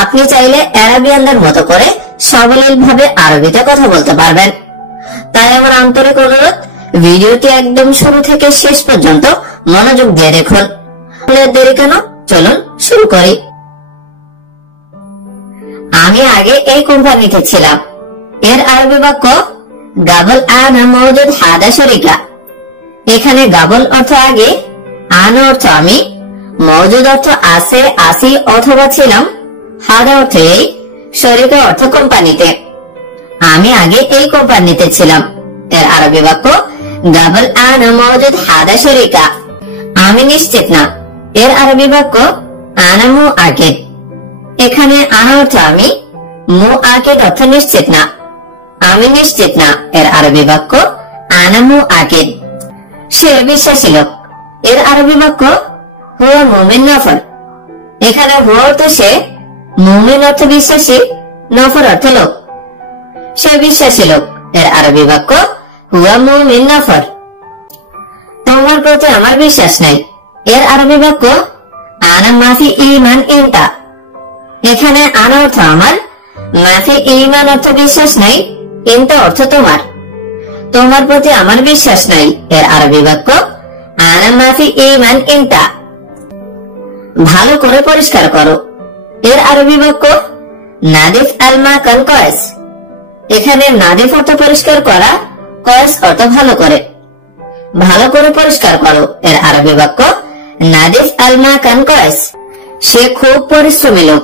আপনি চাইলে আরবিয়ানদের মতো করে সাবলীলভাবে আরবিতে কথা বলতে পারবেন। তাই আমার আন্তরিক অনুরোধ, ভিডিওটি একদম শুরু থেকে শেষ পর্যন্ত মনোযোগ দিয়ে দেখুন। দেরি কেন, চলুন শুরু করি। আমি আগে এই কোম্পানিতে ছিলাম। এর আরবি বাক্য গাবল আনা মওজুদ হাদা শরিকা। এখানে গাবল অর্থ আগে, আন অর্থ আমি, মওজুদ অর্থ আছে, আসি অথবা ছিলাম, হাদা অর্থ এই, শরিকা অর্থ কোম্পানিতে। আমি আগে এই কোম্পানিতে ছিলাম। এর আরবি বাক্য গাবল আনা মওজুদ হাদা শরিকা। আমি নিশ্চিত না। এর আরবি বাক্য আনা মুআকিদ। এখানে আনা অর্থ আমি, মুআকিদ অর্থ নিশ্চিত না। আমি নিশ্চিত না। এর আরবি বাক্য আনা মুআকিদ। সে বিশ্বাসী লোক। এর আরবি বাক্য হুয়া মুমিন নফর। এখানে হুয়া অর্থ সে, মুমিন অর্থ বিশ্বাসী, নফর অর্থ লোক। সে বিশ্বাসী লোক। এর আরবি বাক্য হুয়া মুমিন নফর। তোমার প্রতি আমার বিশ্বাস নাই। এর আরবি বাক্য আনা মাফি ঈমান ইনতা। এখানে আনা অর্থ আমার, মাফি ঈমান অর্থ বিশ্বাস নাই, ইনতা অর্থ তোমার। তোমার প্রতি আমার বিশ্বাস নাই। এর আরবি বাক্য আনা মাফি ঈমান ইনতা। ভালো করে পরিষ্কার করো। এর আরবি বাক্য নাদিফ আল মাকান কয়েস। এখানে নাদিফ অর্থ পরিষ্কার করা, কয়েস অর্থ ভালো করে। ভালো করে পরিষ্কার করো। এর আরবি বাক্য নাদিফ আল মাকান কয়েস। সে খুব পরিশ্রমী লোক।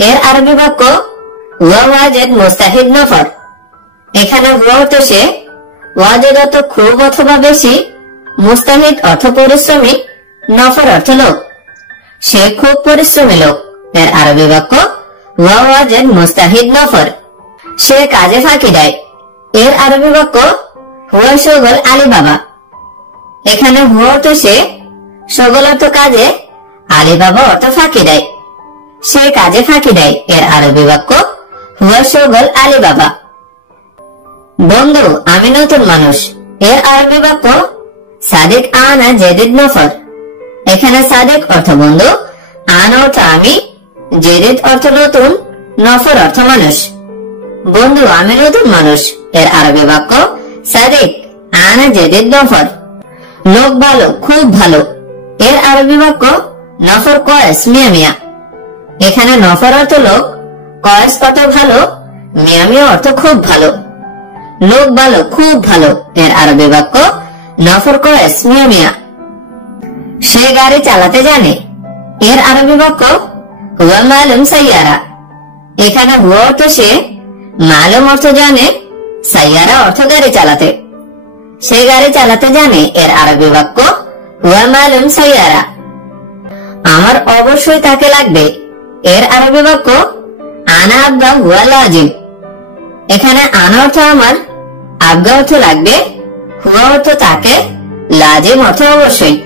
এর আরবি বাক্য হুয়া ওয়াজেদ মুস্তাহিদ নফর। এখানে হুয়া অর্থ সে, ওয়াজেদ অর্থ খুব অথবা বেশি, মুস্তাহিদ অর্থ পরিশ্রমী, নফর অর্থ লোক। সে খুব পরিশ্রমী লোক। এর আরবি বাক্য হুয়া ওয়াজেদ মুস্তাহিদ নফর। সে কাজে ফাঁকি দেয়। এর আরবি বাক্য হুয়া শগল আলী বাবা। এখানে হুয়া অর্থ সে, শগল অর্থ কাজে, আলী বাবা অর্থ ফাঁকি দেয়। সে কাজে ফাঁকি দেয়। এর আরবি বাক্য হুয়া শগল আলী বাবা। বন্ধু, আমি নতুন মানুষ। এর আরবি বাক্য সাদিক আনা জেদিদ নফর। এখানে সাদিক অর্থ বন্ধু, আন অর্থ আমি, জেদিদ অর্থ নতুন, নফর অর্থ মানুষ। বন্ধু, আমি নতুন মানুষ। এর আরবি বাক্য সাদিক আনা জেদিদ নফর। লোক ভালো, খুব ভালো। এর আরবি বাক্য নফর কয়েস মিয়া মিয়া। এখানে নফর অর্থ লোক, কয়েস অর্থ ভালো, মিয়া মিয়া অর্থ খুব ভালো। লোক ভালো, খুব ভালো। এর আরবি বাক্য নফর কয়েস মিয়া মিয়া। সে গাড়ি চালাতে জানে। এর আরবি বাক্য হুয়া মালুম সাইয়ারা। এখানে হুয়া অর্থ সে, মালুম অর্থ জানে, সাইয়ারা অর্থ গাড়ি চালাতে। সে গাড়ি চালাতে জানে। এর আরবি বাক্য হুয়া মালুম সাইয়ারা। আমার অবশ্যই তাকে লাগবে। এর আরবি বাক্য আনা আবগা হুয়া লাজিম। এখানে আনা অর্থ আমার, আবগা অর্থ লাগবে, হুয়া অর্থ তাকে, লাজিম অর্থ অবশ্যই।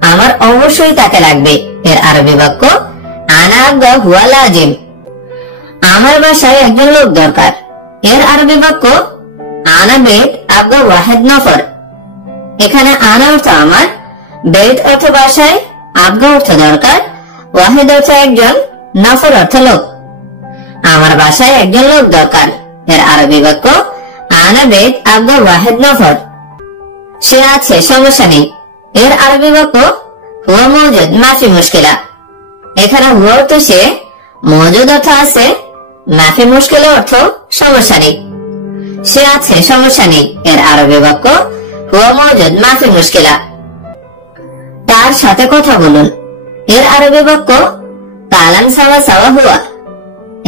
আমার অবশ্যই তাকে লাগবে। এর আরবি বাক্য আনা আবগা হুয়া লাজিম। আমার বাসায় একজন লোক দরকার। এর আরবি বাক্য আনা বেত আবগা ওয়াহেদ নফর। এখানে আনা অর্থ আমার, বেত অর্থ বাসায়, আবগা অর্থ দরকার, ওয়াহেদ অর্থ একজন, নফর অর্থ লোক। আমার বাসায় একজন লোক দরকার। এর আরবি বাক্য আনা বেত আবগা ওয়াহেদ নফর। সে আছে, সমস্যা নেই। এর আরবি বাক্য হুয়া মওজুদ মাফি মুশকিলা। এখানে হুয়া অর্থ সে, মওজুদ অর্থ আছে, মাফি মুশকিলা অর্থ সমস্যা নেই। সে আছে, সমস্যা নেই। এর আরবি বাক্য হুয়া মওজুদ মাফি মুশকিলা। তার সাথে কথা বলুন। এর আরবি বাক্য কালাম সাওয়া সাওয়া হুয়া।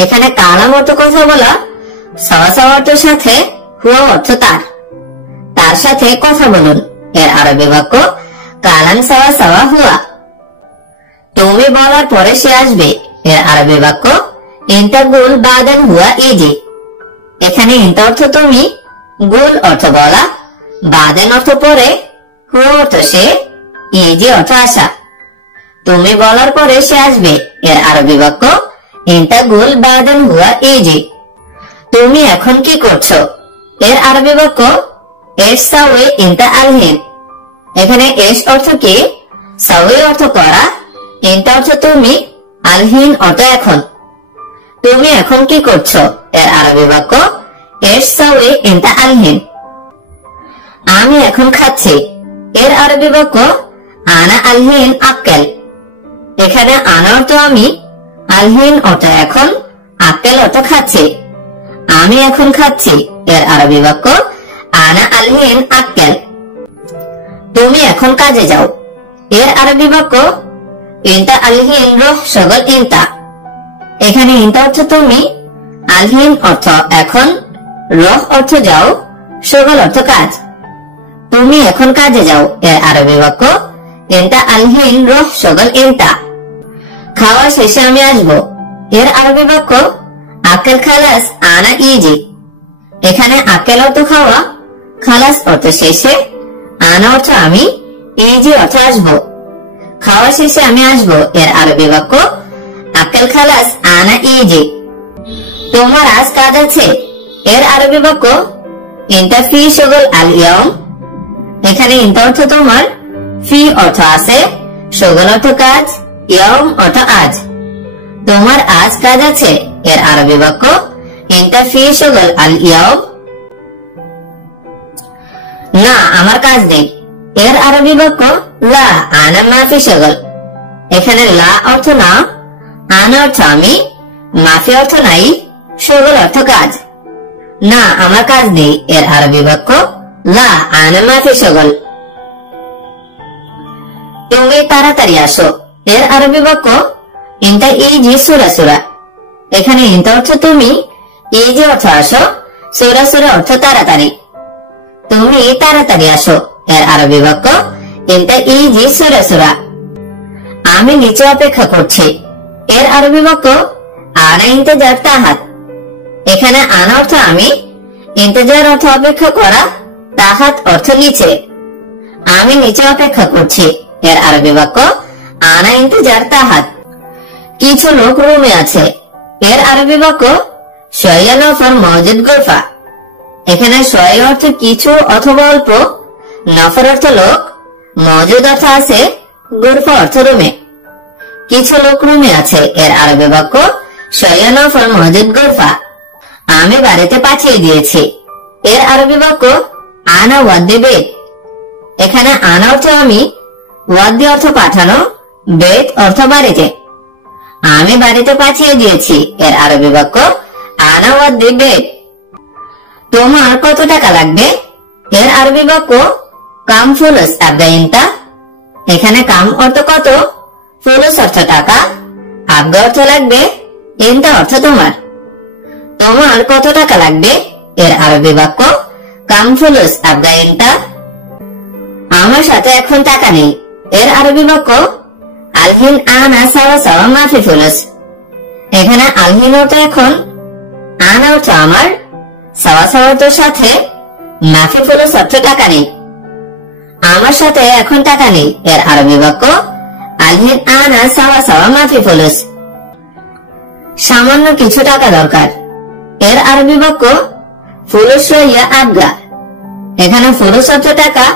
এখানে কালাম অর্থ কথা বলা, সাওয়া সাওয়া অর্থ সাথে, হুয়া অর্থ তার। তার সাথে কথা বলুন। এর আরবি বাক্য কালাম সাওয়া সাওয়া হুয়া। তুমি বলার পরে সে আসবে। এর আরবি বাক্য ইনতা গুল বাদান হুয়া ইজি। এখানে ইনতা অর্থ তুমি, গুল অর্থ বলা, বাদান অর্থ পরে, হুয়া অর্থ সে, ইজি অর্থ আসা। তুমি বলার পরে সে আসবে। এর আরবি বাক্য ইনতা গুল বাদান হুয়া ইজি। তুমি এখন কি করছো? এর আরবি বাক্য এস সাওয়ে ইনতা আলহিন। এখানে এস অর্থ কি, সাওয়ে অর্থ করা, ইনতা অর্থ তুমি, আলহিন অর্থ এখন। তুমি এখন কি করছো এর আরবি বাক্য এশ সাউই ইনতা আলহিন। আমি এখন খাচ্ছি এর আরবি বাক্য আনা আলহিন আক্কেল। এখানে আনা অর্থ আমি, আলহিন অর্থ এখন, আক্কেল অর্থ খাচ্ছি। আমি এখন খাচ্ছি এর আরবি বাক্য আনা আলহিন আক্কেল। তুমি এখন কাজে যাও এর আরবি বাক্য ইনতা আলহিন রুহ শগল ইনতা। এখানে ইনতা অর্থ তুমি, আলহিন অর্থ এখন, রুহ অর্থ যাও, শগল অর্থ কাজ। তুমি এখন কাজে যাও এর আরবি বাক্য ইনতা আলহিন রুহ শগল ইনতা। খাওয়া শেষে আমি আসবো এর আরবি বাক্য আকেল খালাস আনা ইজি। এখানে আকেল অর্থ খাওয়া, খালাস অর্থ শেষে, আনা অর্থ আমি, ইজি অর্থ আসবো। খাওয়া শেষে আমি আসবো এর আরবি বাক্য আকেল খালাস আনা ইজি। তোমার আজ কাজ আছে এর আরবি বাক্য ইনতা ফি শগল আল ইয়াউম। এখানে ইনতা অর্থ তোমার, ফি অর্থ আছে, শগল অর্থ কাজ, ইয়াউম অর্থ আজ। তোমার আজ কাজ আছে এর আরবি বাক্য ইনতা ফি শগল আল ইয়াউম। না আমার কাজ নেই এর আরবি বাক্য লা আনা মাফি শগল। এখানে লা অর্থ না, আনা অর্থ আমি, মাফি অর্থ নাই, শগল অর্থ কাজ। না আমার কাজ নেই এর আরবি বাক্য লা আনা মাফি শগল। তুমি তাড়াতাড়ি আসো এর আরবি বাক্য ইনতা ইজি সুরা সুরা। এখানে ইনতা অর্থ তুমি, ইজি অর্থ আসো, সুরা সুরা অর্থ তাড়াতাড়ি। তুমি তাড়াতাড়ি আসো এর আরবি বাক্য ইনতা ইজি সুরা সুরা। আমি নিচে অপেক্ষা করছি এর আরবি বাক্য আনা ইন্তেজার তাহাত। এখানে আনা অর্থ আমি, ইন্তেজার অর্থ অপেক্ষা করা, তাহাত অর্থ নিচে। আমি নিচে অপেক্ষা করছি এর আরবি বাক্য আনা ইন্তেজার তাহাত। কিছু লোক রুমে আছে এর আরবি বাক্য শয়া নফর মওজুদ গুরফা। এখানে শয়া অর্থ কিছু অথবা অল্প, নফর অর্থ লোক, মওজুদ অর্থ আছে, গুরফা অর্থ রুমে। কিছু লোক রুমে আছে এর আরবি বাক্য শয়া নফর মওজুদ গুরফা। আমি বাড়িতে পাঠিয়ে দিয়েছি এর আরবি বাক্য আনা ওয়াদ্দি বেত। এখানে আনা অর্থ আমি, ওয়াদ্দি অর্থ পাঠানো, বেত অর্থ বাড়িতে। আমি বাড়িতে পাঠিয়ে দিয়েছি এর আরবি বাক্য আনা ওয়াদ্দি বেত। তোমার কত টাকা লাগবে এর আরবি বাক্য কাম ফুলুস আবদা ইনতা। এখানে কাম অর্থ কত, ফুলুস অর্থ টাকা, আবদা অর্থ লাগবে, ইনতা অর্থ তোমার। তোমার কত টাকা লাগবে এর আরবি বাক্য কাম ফুলুস আবদা ইনতা। আমার সাথে এখন টাকা নেই এর আরবি বাক্য আলহিন আনা সাওয়া সাওয়া মাফি ফুলুস। এখানে আলহিন অর্থ এখন, আনা অর্থ আমার, সাওয়া সাওয়া অর্থ সাথে, মাফি ফুলুস অর্থ টাকা নেই। আমার সাথে এখন টাকা নেই এর আরবি বাক্য আলহিন আনা সাওয়া সাওয়া মাফি ফুলুস। সামান্য কিছু টাকা দরকার এর আরবি বাক্য ফুলুস শয়া আবগা। এখানে ফুলুস অর্থ টাকা,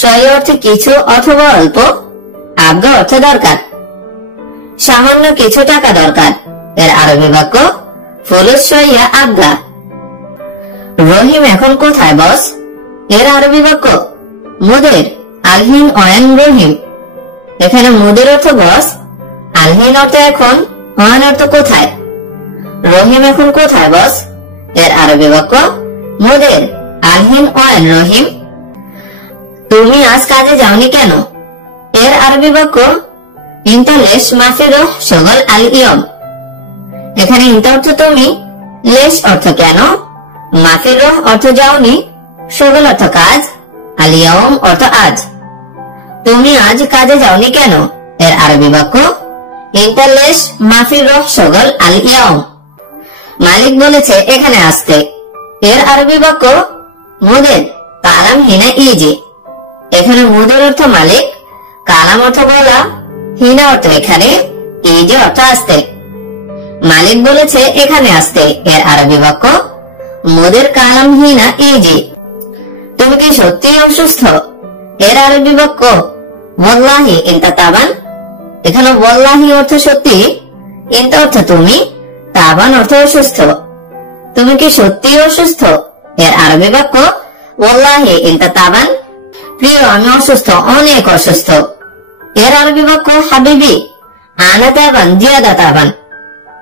শয়া অর্থ কিছু অথবা অল্প, আবগা অর্থ দরকার। সামান্য কিছু টাকা দরকার এর আরবি বাক্য ফুলুস শয়া আবগা। রহিম এখন কোথায় বস এর আরবি বাক্য মুদির আলহিন অয়ান রহিম। এখানে মুদির অর্থ বস, আলহিন অর্থ এখন, অয়ান অর্থ কোথায়। রহিম এখন কোথায় বস এর আরবি বাক্য মুদির আলহিন অয়ান রহিম। তুমি আজ কাজে যাওনি কেন এর আরবি বাক্য ইনতা লেশ মাফি রুহ শগল আল ইয়ম। এখানে ইনতা অর্থ তুমি, লেশ অর্থ কেন, মাফি রুহ অর্থ যাওনি, শগল অর্থ কাজ, আল ইয়ম অর্থ আজ। তুমি আজ কাজে যাওনি কেন এর আরবি বাক্য ইনতা লেশ মাফি রুহ শগল আল ইয়ম। মালিক বলেছে এখানে আসতে এর আরবি বাক্য মুদির কালাম হিনা ইজি। এখানে মুদির অর্থ মালিক, কালাম অর্থ বলা, হিনা অর্থ এখানে, ইজি অর্থ আসতে। মালিক বলেছে এখানে আসতে এর আরবি বাক্য মুদির কালাম হিনা ইজি। তুমি কি সত্যি অসুস্থ এর আরবি বাক্য ওয়াল্লাহি ইনতা তাবান। এখানে ওয়াল্লাহি অর্থ সত্যি, ইনতা অর্থ তুমি, তাবান অর্থ অসুস্থ। তুমি কি সত্যি অসুস্থ? এর আরবি বাক্য ওয়াল্লাহি ইনতা তাবান, প্রিয় আমি অসুস্থ, অনেক অসুস্থ। এর আরবি বাক্য হাবিবি আনা তাবান জিয়াদা তাবান।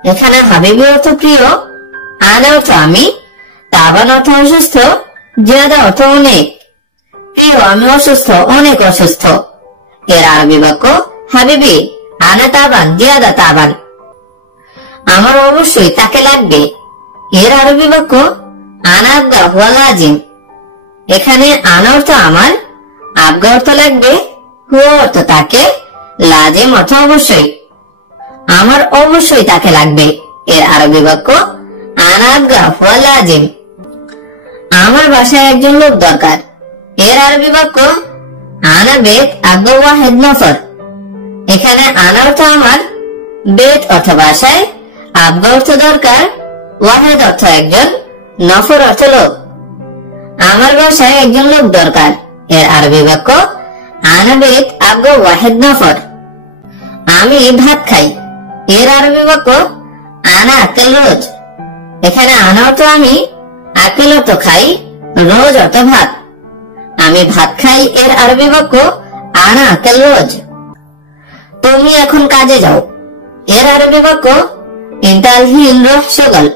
এখানে হাবিবি অর্থ প্রিয়, আনা অর্থ আমি, তাবান অর্থ অসুস্থ, জিয়াদা অর্থ অনেক। প্রিয় আমি অসুস্থ, অনেক অসুস্থ। এর আরবি বাক্য হাবিবি আনা তাবান জিয়াদা তাবান। আমার অবশ্যই তাকে লাগবে। এর আরবি বাক্য আনা আবগা হুয়া লাজিম। এখানে আনা অর্থ আমার, আবগা অর্থ লাগবে, হুয়া অর্থ তাকে, লাজিম অর্থ অবশ্যই। আমার অবশ্যই তাকে লাগবে। এর আরবি বাক্য আনা আবগা হুয়া লাজিম। আমার বাসায় একজন লোক দরকার। এর আরবি বাক্য আনা বেত আবগা ওয়াহিদ নফর। এখানে আনা অর্থ আমার, বেত অর্থ বাসায়, আবগা অর্থ দরকার, ওয়াহিদ অর্থ একজন, নফর অর্থ লোক। আমার বাসায় একজন লোক দরকার। এর আরবি বাক্য আনা বেত আবগা ওয়াহিদ নফর। আমি ভাত খাই। এর আরবি বাক্য আনা আকেল রোজ। এখানে আনা অর্থ আমি, আকেল অর্থ খাই, রোজ অর্থ ভাত। আমি ভাত খাই। এর আরবি বাক্য আনা আকেল রোজ। তুমি এখন কাজে যাও। এর আরবি বাক্য ইনতা আলহিন রহ শগল।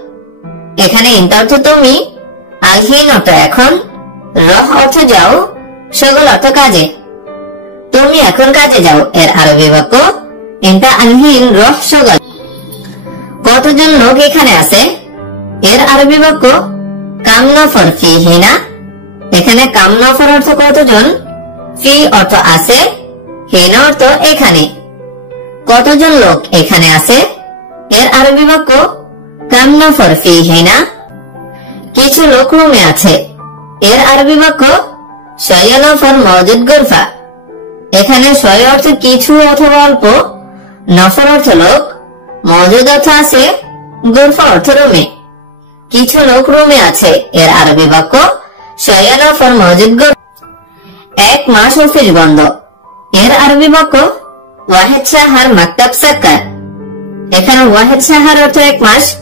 এখানে ইনতা অর্থ তুমি, আলহিন অর্থ এখন, রহ অর্থ যাও, শগল অর্থ কাজে। তুমি এখন কাজে যাও। এর আরবি বাক্য ইনতা আলহিন রহ শগল। কতজন লোক এখানে আছে? এর আরবি বাক্য কাম নফর ফি হিনা। এখানে কাম নফর অর্থ কতজন, ফি অর্থ আছে, হিনা অর্থ এখানে। কতজন লোক এখানে আছে? এর আরবি বাক্য কাম নফর ফি হিনা। কিছু লোক রুমে আছে। এর আরবি বাক্য শয় নফর মওজুদ গুরফা। এখানে শয় অর্থ কিছু অথবা অল্প, নফর অর্থ লোক, মওজুদ অর্থ আছে, গুরফা অর্থ রুমে। কিছু লোক রুমে আছে। এর আরবি বাক্য শয় নফর মওজুদ গুরফা। এক মাস অফিস বন্ধ। এর আরবি বাক্য ওয়াহিদ শাহর মাকতাব সাক্কার। এখানে ওয়াহিদ শাহর অর্থ এক মাস,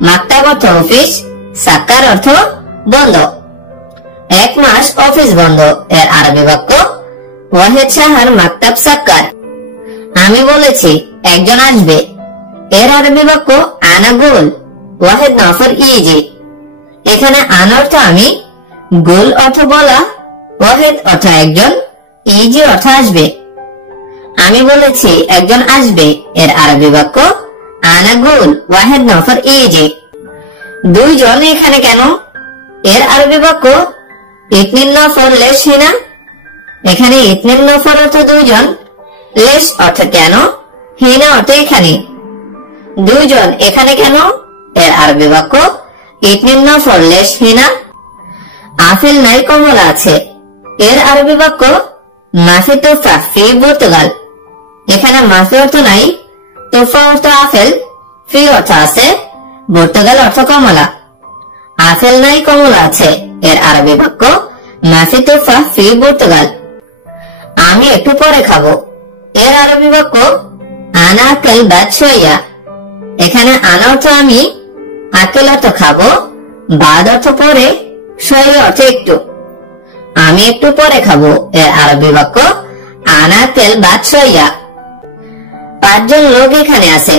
মাকতাব অর্থ অফিস, সাক্কার অর্থ বন্ধ। এক মাস অফিস বন্ধ। এর আরবি বাক্য ওয়াহিদ শাহর মাকতাব সাক্কার। আমি বলেছি একজন আসবে। এর আরবি বাক্য আনা গুল ওয়াহিদ নফর ইজি। এখানে আনা অর্থ আমি, গুল অর্থ বলা, ওয়াহিদ অর্থ একজন, ইজি অর্থ আসবে। আমি বলেছি একজন আসবে। এর আরবি বাক্য আনা গুল ওয়াহিদ নফর ইজি। দুইজন এখানে কেন? এর আরবি বাক্য ইতনিন নফর লেশ হিনা। এখানে ইতনিন নফর অর্থ দুইজন, লেশ অর্থ কেন, হিনা অর্থ এখানে। দুইজন এখানে কেন? এর আরবি বাক্য ইতনিন নফর লেশ হিনা। আপেল নাই, কমলা আছে। এর আরবি বাক্য মাফি তোফা ফি পর্তুগাল। এখানে মাফি অর্থ নাই, তোফা অর্থ আপেল, ফি অর্থ আছে, পর্তুগাল অর্থ কমলা। আপেল নাই, কমলা আছে। এর আরবি বাক্য মাফি তোফা ফি পর্তুগাল। আমি একটু পরে খাবো। এর আরবি বাক্য আনা আকেল বাদ শইয়া। এখানে আনা অর্থ আমি, আকেল অর্থ খাবো, বাদ অর্থ পরে, শইয়া অর্থ একটু। আমি একটু পরে খাবো। এর আরবি বাক্য আনা আকেল বাদ শইয়া। পাঁচজন লোক এখানে আছে।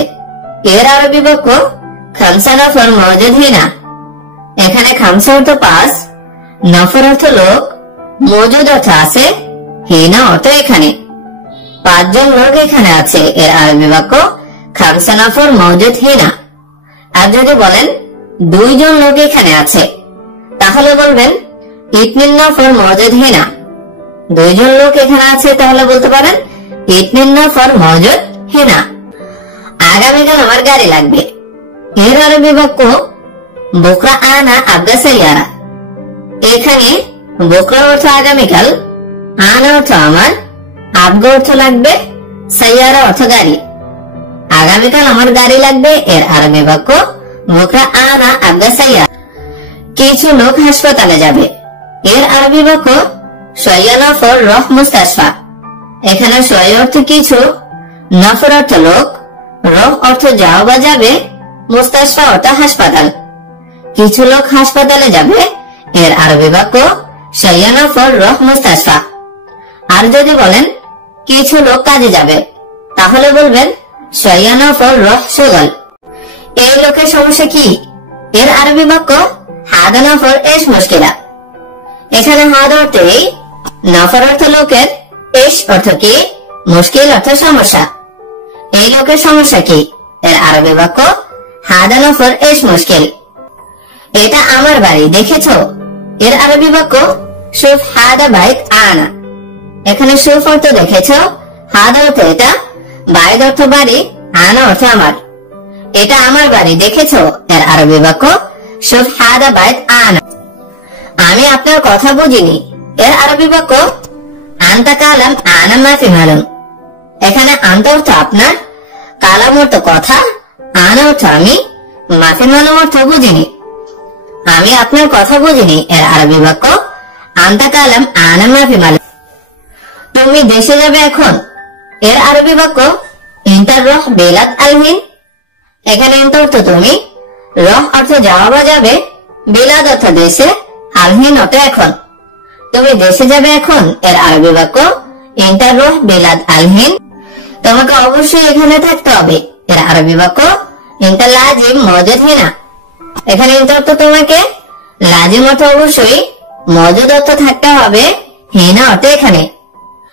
এর আরবি বাক্য খামসা নফর মওজুদ হিনা। এখানে খামসা অর্থ পাঁচ, নফর অর্থ লোক, মওজুদ অর্থ আছে, হিনা অর্থ এখানে। পাঁচজন লোক এখানে আছে। এর আরবি বাক্য খামসা নফর মওজুদ হিনা। আর যদি বলেন দুইজন লোক এখানে আছে, তাহলে বলবেন ইতনিন নফর মওজুদ হিনা। দুইজন লোক এখানে আছে, তাহলে বলতে পারেন ইতনিন নফর মওজুদ হিনা। আগামীকাল আমার গাড়ি লাগবে। এর আরবি বাক্য বুকরা আনা আবগা সাইয়ারা। এখানে বুকরা অর্থ আগামীকাল, আনা অর্থ আমার, আবগা অর্থ লাগবে, সাইয়ারা অর্থ গাড়ি। আগামীকাল আমার গাড়ি লাগবে। এর আরবি বাক্য বুকরা আনা আবগা সাইয়ারা। কিছু লোক হাসপাতালে যাবে। এর আরবি বাক্য শয় নফর রহ মুস্তাশফা। এখানে শয় অর্থ কিছু, নফর অর্থ লোক, রহ অর্থ যাও বা যাবে, মুস্তাশফা অর্থ হাসপাতাল। কিছু লোক হাসপাতালে যাবে, এর আরবি বাক্য শাইয়ানা ফর রহ মুস্তাশফা। আর যদি বলেন কিছু লোক কাজে যাবে, তাহলে বলবেন শাইয়ানা ফর রহ শুগল। এই লোকের সমস্যা কি? এর আরবি বাক্য হাদা নফর এশ মুশকিলা। এখানে হাদ অর্থ এই, নফর অর্থ লোকের, এশ অর্থ কি, মুশকিল অর্থ সমস্যা। এই লোকের সমস্যা কি? এর আরবি বাক্য হাদা নফর এশ মুশকিল। এটা আমার বাড়ি, দেখেছো? এর আরবি বাক্য শুফ হাদা বাইত আনা। এখানে শুফ অর্থ দেখেছো, হাদা অর্থ এটা, বাইত অর্থ বাড়ি, আনা অর্থ আমার। এটা আমার বাড়ি, দেখেছো? এর আরবি বাক্য শুফ হাদা বাইত আনা। আমি আপনার কথা বুঝিনি। এর আরবি বাক্য আনতা কালাম আনা মাফি মালুম। এখানে আনতা অর্থ আপনার, কালাম অর্থ কথা, আনা অর্থ আমি, মাফি মালুম অর্থ বুঝিনি। আমি আপনার কথা বুঝিনি। এর আরবি বাক্য আনতা কালাম আনা মাফি মালুম। তুমি দেশে যাবে এখন। এর আরবি বাক্য ইন্টার রহ বেলাদ আলহিন। এখানে ইন্টার অর্থ তুমি, রহ অর্থ যাওয়া বা যাবে, বেলাদ অর্থ দেশে, আলহিন অর্থ এখন। তুমি দেশে যাবে এখন। এর আরবি বাক্য ইন্টার রহ বেলাদ আলহিন। তোমাকে অবশ্যই এখানে থাকতে হবে। এর আরবি বাক্য ইন্টার লাজিম মজুদ হিনা। এখানে ইন্টার অর্থ তোমাকে, লাজিম অর্থ অবশ্যই, মজুদ অর্থ থাকতে হবে, হিনা অর্থ এখানে।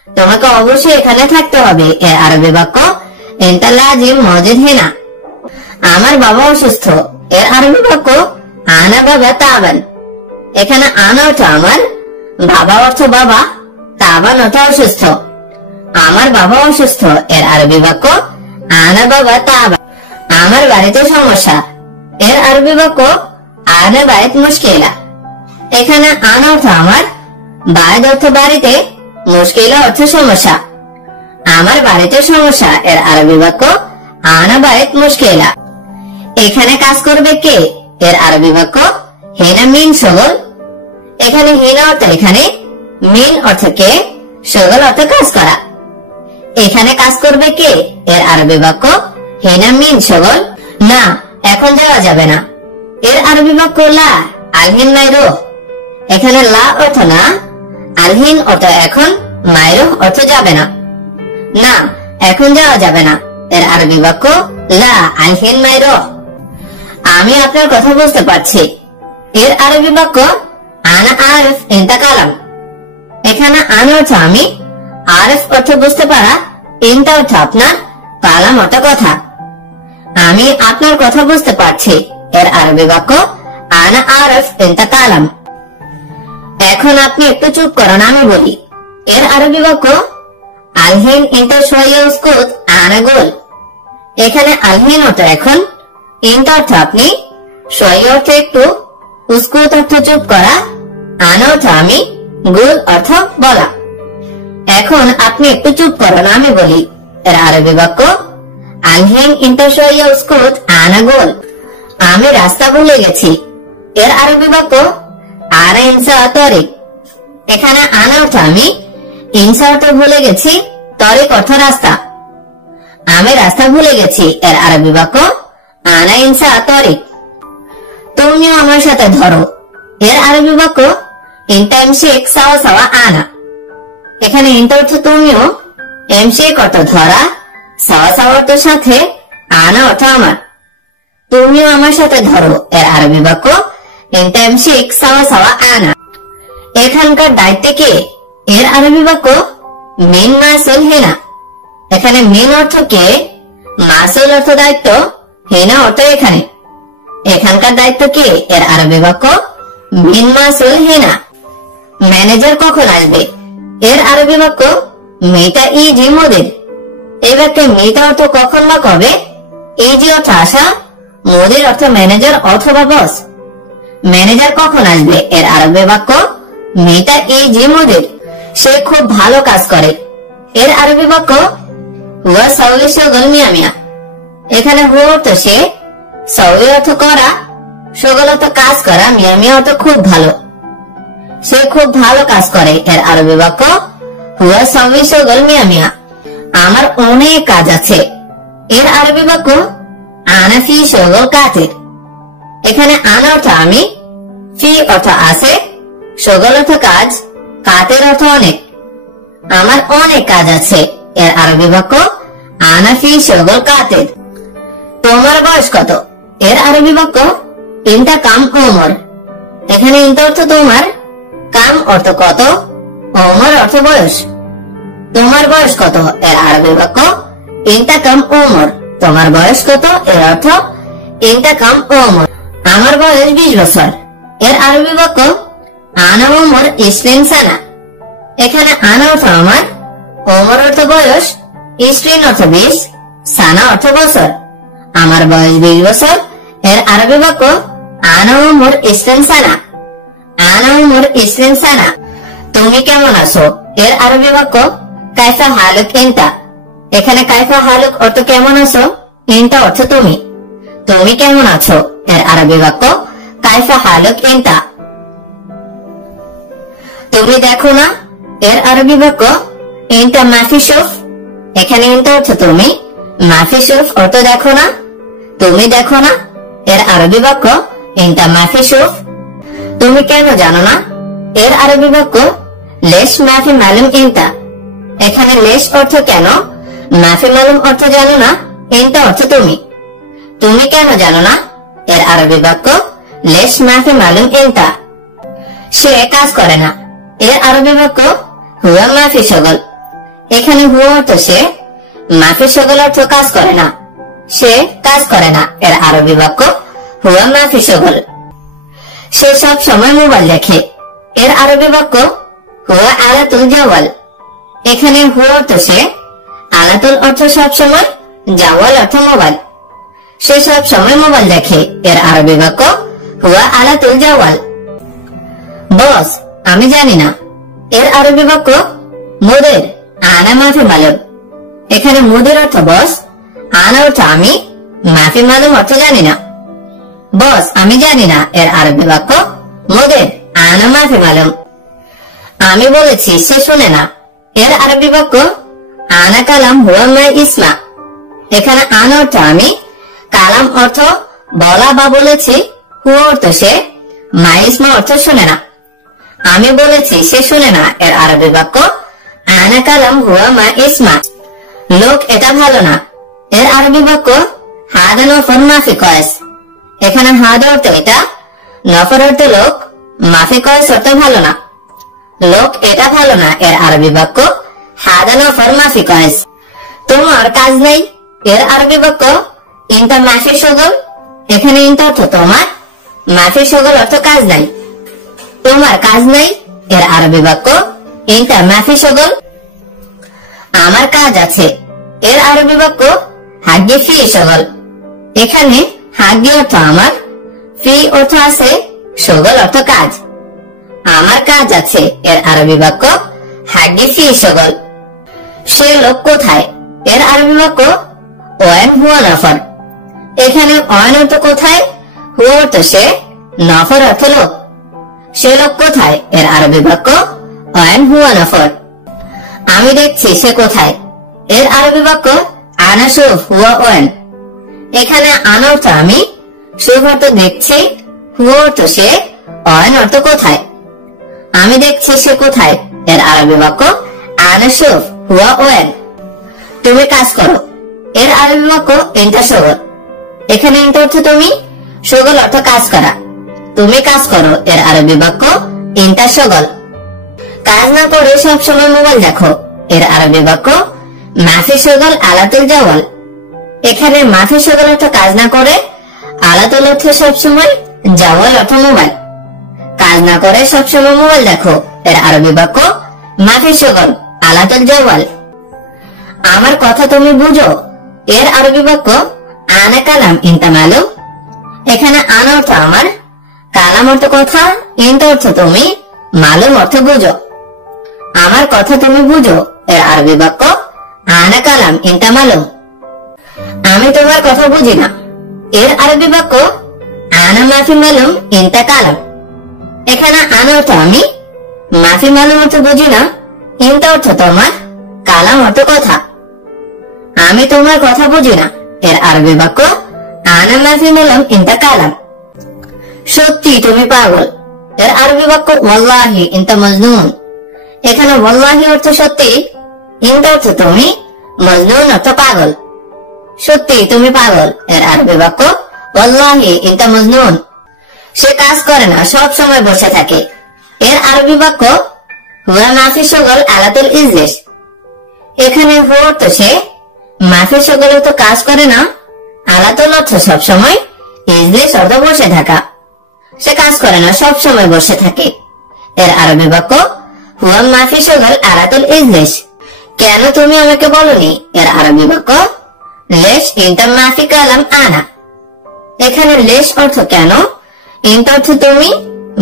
তোমাকে অবশ্যই এখানে থাকতে হবে। এর আরবি বাক্য ইন্টার লাজিম মজুদ হিনা। আমার বাবা অসুস্থ। এর আরবি বাক্য আনা বাবা তাবান। এখানে আনা অর্থ আমার, বাবা অর্থ বাবা, তাবান অর্থ অসুস্থ। আমার বাবা অসুস্থ। এর আরবি বাক্য আনা বাবা তাবান। আমার বাড়িতে সমস্যা। এর আরবি বাক্য আনা বাইত মুশকিলা। এখানে আনা অর্থ আমার, বাইত অর্থ বাড়িতে, মুশকিলা অর্থ সমস্যা। আমার বাড়িতে সমস্যা। এর আরবি বাক্য আনা বাইত মুশকিলা। এখানে কাজ করবে কে? এর আরবি বাক্য হেনা মিন শগল। এখানে হেনা অর্থ এখানে, মিন অর্থ কে, শগল অর্থ কাজ করা। এখানে কাজ করবে কে? এর আরবি বাক্য হেনা মিন শগল। না, এখন যাওয়া যাবে না। এর আরবি বাক্য লা আলহিন মাইরো। এখানে লা অর্থ না, আলহিন অর্থ এখন, মাইরো অর্থ যাবে না। না, এখন যাওয়া যাবে না। এর আরবি বাক্য লা আলহিন মাইরো। আমি আপনার কথা বুঝতে পারছি। এর আরবি বাক্য আনা আরিফ ইনতা কালাম। এখানে আনা অর্থ আমি, আরিফ অর্থ বুঝতে পারা, ইনতা অর্থ আপনার, কালাম অর্থ কথা। আমি আপনার কথা বুঝতে পারছি। এর আরবি বাক্য আনা আরিফ ইনতা কালাম। এখন আপনি একটু চুপ করুন, আমি বলি। এর আরবি বাক্য আলহিন ইনতা শোয়া উসকুত আনা গোল। এখানে আলহিন অর্থ এখন, ইনতা অর্থ আপনি, শোয়া অর্থ একটু, উসকুত অর্থ চুপ করা, আনা অর্থ আমি, গোল অর্থ বলা। এখন আপনি একটু চুপ করুন, আমি বলি। এর আরবি বাক্য আলহিন ইনতা শোয়া উসকুত আনা গোল। আমি রাস্তা ভুলে গেছি। এর আরবি বাক্য আনা ইনসা তরিক। এখানে আনা অর্থ আমি, ইনসা অর্থ ভুলে গেছি, তরিক অর্থ রাস্তা। আমি রাস্তা ভুলে গেছি। এর আরবি বাক্য আনা ইনসা তরিক। তুমিও আমার সাথে ধরো। এর আরবি বাক্য ইনতা এমশেক সাওয়া সাওয়া আনা। এখানে ইনতা অর্থ তুমিও, এমশেক অর্থ ধরা, সাওয়া সাওয়া অর্থ সাথে, আনা অর্থ আমার। তুমিও আমার সাথে ধরো। এর আরবি বাক্য ইনতা এমশেক সাওয়া সাওয়া আনা। এখানকার দায়িত্ব কে? এর আরবি বাক্য মিন মাসুল হেনা। এখানে মিন অর্থ কে, মাসুল অর্থ দায়িত্ব, হেনা অর্থ এখানে। এখানকার দায়িত্ব কে? এর আরবি বাক্য মিন মাসুল হেনা। ম্যানেজার কখন আসবে? এর আরবি বাক্য মেটা ইজি মোদির। এই বাক্যে মেটা অর্থ কখন বা কবে, ইজি অর্থ আসা, মোদির অর্থ ম্যানেজার অথবা বস। ম্যানেজার কখন আসবে? এর আরবি বাক্য মেটা ইজি মোদির। সে খুব ভালো কাজ করে। এর আরবি বাক্য হুয়া সাউই শগল মিয়া মিয়া। এখানে হুয়া অর্থ সে, সাউই অর্থ করা, শগল অর্থ কাজ করা, মিয়া মিয়া অর্থ খুব ভালো। সে খুব ভালো কাজ করে। এর আরবি বাক্য হুয়া সাউই শগল মিয়া মিয়া। আমার অনেক কাজ আছে। এর আরবি বাক্য আনা ফি শগল কাতির। এখানে আনা অর্থ আমি, ফি অর্থ আছে, শগল অর্থ কাজ, কাতের অর্থ অনেক। আমার অনেক কাজ আছে। এর আরবি বাক্য আনা ফি শগল কাতির। তোমার বয়স কত? এর আরবি বাক্য ইনতা কাম ওমর। এখানে ইনতা অর্থ তোমার, কাম অর্থ কত, ওমর অর্থ বয়স। তোমার বয়স কত? এর আরবি বাক্য ইনতা কাম ওমর। তোমার বয়স কত? এর অর্থ ইনতা কাম ওমর। আমার বয়স 20 বছর। এর আরবি বাক্য আনা ওমর 20 সানা। এখানে আনা অর্থ আমার, ওমর অর্থ বয়স, 20 অর্থ 20, সানা অর্থ বছর। আমার বয়স 20 বছর। এর আরবি বাক্য আনা ওমর 20 সানা। আনা ওমর 20 সানা। তুমি কেমন আছো? এর আরবি বাক্য কাইফা হালুক ইনতা। এখানে কাইফা হালুক অর্থ কেমন আছো, ইনতা অর্থ তুমি। তুমি কেমন আছো? এর আরবি বাক্য কাইফা হালুক ইনতা। তুমি দেখো না? এর আরবি বাক্য ইনতা মাফি শুফ। এখানে ইনতা অর্থ তুমি, মাফি শুফ অর্থ দেখো না, তুমি দেখো না। এর আরবি বাক্য ইনতা মাফি শুফ। তুমি কেন জানো না? এর আরবি বাক্য লেশ মাফি মালুম ইনতা। এখানে লেশ অর্থ কেন, মাফি মালুম অর্থ জানো না, ইনতা অর্থ তুমি। তুমি কেন জানো না? এর আরবি বাক্য লেশ মাফি মালুম ইনতা। সে কাজ করে না। এর আরবি বাক্য হুয়া মাফি শগল। এখানে হুয়া অর্থ সে, মাফি শগল অর্থ কাজ করে না, সে কাজ করে না। এর আরবি বাক্য হুয়া মাফি শগল। সে সব সময় মোবাইল দেখে। এর আরবি বাক্য হুয়া আলাতুল জাওয়াল। এখানে হুয়া অর্থ সে, আলাতুল অর্থ সব সময়, জাওয়াল অর্থ মোবাইল। সে সব সময় মোবাইল দেখে। এর আরবি বাক্য হুয়া আলাতুল জাওয়াল। বস, আমি জানি না। এর আরবি বাক্য মুদির আনা মাফি মালুম। এখানে মুদির অর্থ বস, আনা অর্থ আমি, মাফি মালুম অর্থ জানি না। বস, আমি জানি না। এর আরবি বাক্য মুদির আনা মাফি মালুম। আমি বলেছি, সে শুনে না। এর আরবি বাক্য আনা কালাম হুয়া মা ইসমা। এখানে আনা অর্থ আমি, কালাম অর্থ বলা বা বলেছি, হুয়া অর্থ সে, মা ইসমা অর্থ শুনে না। আমি বলেছি, সে শুনে না। এর আরবি বাক্য আনা কালাম হুয়া মা ইসমা। লোক এটা ভালো না। এর আরবি বাক্য হাদা নফর মাফি কয়েস। এখানে হাদা অর্থ এটা, নফর অর্থ লোক, মাফি কয়েস অর্থ ভালো না। লোক এটা ভালো না। এর আরবি বাক্য হাদা নফর মাফি কয়েস। তোমার কাজ নেই। এর আরবি বাক্য ইনতা মাফি শগল। এখানে ইনতা অর্থ তোমার, মাফি শগল অর্থ কাজ নাই। তোমার কাজ নাই। এর আরবি বাক্য ইনতা মাফি শগল। আমার কাজ আছে। এর আরবি বাক্য হাগ্গে ফি শগল। এখানে হাগ্গে অর্থ আমার, ফি অর্থ আছে, শগল অর্থ কাজ। আমার কাজ আছে। এর আরবি বাক্য হাগ্গে ফি শগল। সে লোক কোথায়? এর আরবি বাক্য ওয়ান হুয়া নফর। এখানে ওয়ান অর্থ কোথায়, হুয়া অর্থ সে, নফর অর্থ লোক। সে লোক কোথায়? এর আরবি বাক্য ওয়ান হুয়া নফর। আমি দেখছি, সে কোথায়? এর আরবি বাক্য আনা শুফ হুয়া ওয়ান। এখানে আনা অর্থ আমি, শুফ অর্থ দেখছি, হুয়া অর্থ সে, ওয়ান অর্থ কোথায়। আমি দেখছি, সে কোথায়? এর আরবি বাক্য আনা শুফ হুয়া ওয়ান। তুমি কাজ করো। এর আরবি বাক্য ইনতা শগল। এখানে ইনতা অর্থ তুমি, শগল অর্থ কাজ করা। তুমি কাজ করো। এর আরবি বাক্য ইনতা শগল। কাজ না করে সব সময় মোবাইল দেখো। এর আরবি বাক্য মাফি শগল আলাতুল জাওয়াল। এখানে মাফি শগল অর্থ কাজ না করে, আলাতুল অর্থ সব সময়, জাওয়াল অর্থ মোবাইল। কাজ না করে সব সময় মোবাইল দেখো। এর আরবি বাক্য মাফি শগল আলাতুল জাওয়াল। আমার কথা তুমি বুঝো। এর আরবি বাক্য আনা কালাম ইনতা মালুম। এখানে আনা অর্থ আমার, কালাম অর্থ কথা, ইনতা অর্থ তুমি, মালুম অর্থ বুঝো। আমার কথা তুমি বুঝো। এর আরবি বাক্য আনা কালাম ইনতা মালুম। আমি তোমার কথা বুঝি না। এর আরবি বাক্য আনা মাফি মালুম ইনতা কালাম। এখানে আনা অর্থ আমি, মাফি মালুম অর্থ বুঝি না, ইনতা অর্থ তোমার, কালাম অর্থ কথা। আমি তোমার কথা বুঝি না। এর আরবি বাক্য আনা মাফি বললাম ইনতা কালাম। সত্যি তুমি পাগল, এর আরবি বাক্য ওয়াল্লাহি ইনতা মজনুন। এখানে ওয়াল্লাহি অর্থ সত্যি, ইনতা অর্থ তুমি, মজনুন অর্থ পাগল। সত্যি তুমি পাগল, এর আরবি বাক্য ওয়াল্লাহি ইনতা মজনুন। সে কাজ করে না, সব সময় বসে থাকে। এর আরবি বাক্য হুয়া মাফি শগল আলাতুল ইজলিস। এখানে হু অর্থ সে, মাফি শগল অর্থ কাজ করে না, আলাতুল অর্থ সব সময়, ইজলিস অর্থ বসে থাকা। সে কাজ করে না, সব সময় বসে থাকে। এর আরবি বাক্য হুয়া মাফি শগল আলাতুল ইজলিস। কেন তুমি আমাকে বলনি? এর আরবি বাক্য লেশ ইনতা মাফি কালাম আনা। এখানে লেশ অর্থ কেন, ইনতা অর্থ তুমি,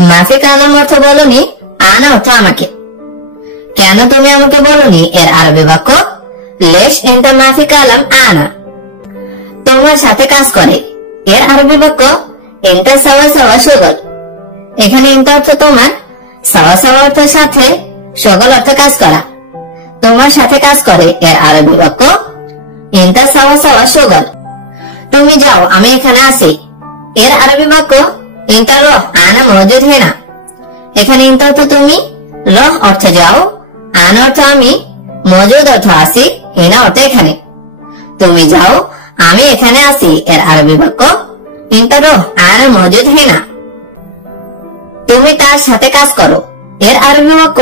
মাফি কালাম অর্থ বলনি, আনা অর্থ আমাকে। কেন তুমি আমাকে বলনি? এর আরবি বাক্য লেশ ইনতা মাফি কালাম আনা। তোমার সাথে কাজ করে। এর আরবি বাক্য ইনতা সাওয়া সাওয়া শগল। এখানে ইনতা অর্থ তোমার, সাওয়া সাওয়া অর্থ সাথে, শগল অর্থ কাজ করা। তোমার সাথে কাজ করে। এর আরবি বাক্য ইনতা সাওয়া সাওয়া শগল। তুমি যাও, আমি এখানে আছি। এর আরবি বাক্য ইনতা রহ আনা মওজুদ হে না। এখানে ইনতা অর্থ তুমি, রহ অর্থ যাও, আনা অর্থ আমি, মওজুদ অর্থ আছি, হেনা অর্থ এখানে। তুমি যাও, আমি এখানে আছি। এর আরবি বাক্য ইনতা রহ আনা মওজুদ হে না। তুমি তার সাথে কাজ করো। এর আরবি বাক্য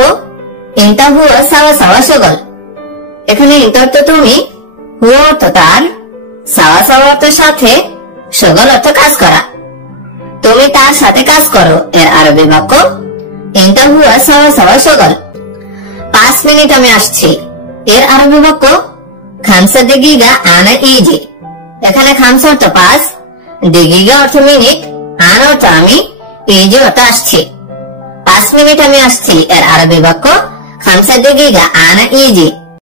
ইনতা হুয়া সাওয়া সাওয়া শগল। এখানে ইনতা অর্থ তুমি, হুয়া অর্থ তার, সাওয়া সাওয়া অর্থ সাথে, শগল অর্থ কাজ করা। তুমি তার সাথে কাজ করো। এর আরবি বাক্য ইনতা হুয়া সাওয়া সাওয়া শগল। 5 মিনিট আমি আসছি। এর আরবি বাক্য খামসা দিগিগা আনা ইজি। এখানে খামসা অর্থ 5, দিগিগা অর্থ মিনিট, আনা অর্থ আমি, ইজি অর্থ আসছি। 5 মিনিট আমি আসছি। এর আরবি বাক্য খামসা দিগিগা আনা ইজি।